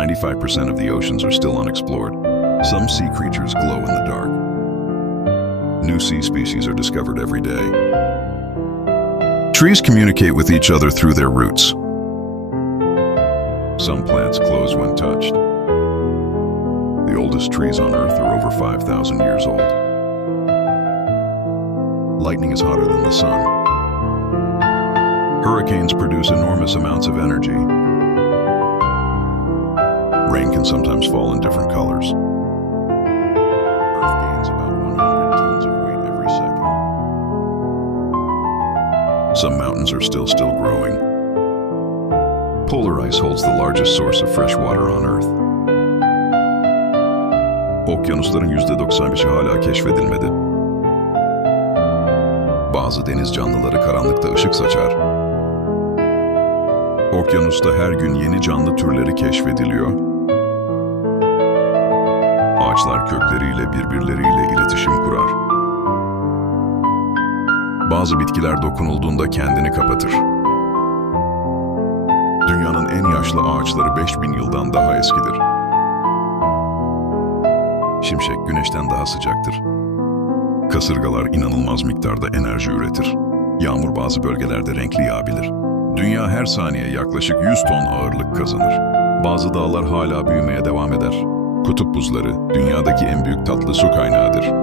95% of the oceans are still unexplored. Some sea creatures glow in the dark. New sea species are discovered every day. Trees communicate with each other through their roots. Some plants close when touched. The oldest trees on Earth are over 5,000 years old. Lightning is hotter than the sun. Hurricanes produce enormous amounts of energy. Rain can sometimes fall in different colors. Earth gains about 100 tons of weight every second. Some mountains are still growing. Polar ice holds the largest source of fresh water on Earth. Okyanusların %95'i hala keşfedilmedi. Bazı deniz canlıları karanlıkta ışık saçar. Okyanusta her gün yeni canlı türleri keşfediliyor. Ağaçlar kökleriyle birbirleriyle iletişim kurar. Bazı bitkiler dokunulduğunda kendini kapatır. Dünyanın en yaşlı ağaçları 5000 yıldan daha eskidir. Şimşek güneşten daha sıcaktır. Kasırgalar inanılmaz miktarda enerji üretir. Yağmur bazı bölgelerde renkli yağabilir. Dünya her saniye yaklaşık 100 ton ağırlık kazanır. Bazı dağlar hala büyümeye devam eder. Kutup buzları dünyadaki en büyük tatlı su kaynağıdır.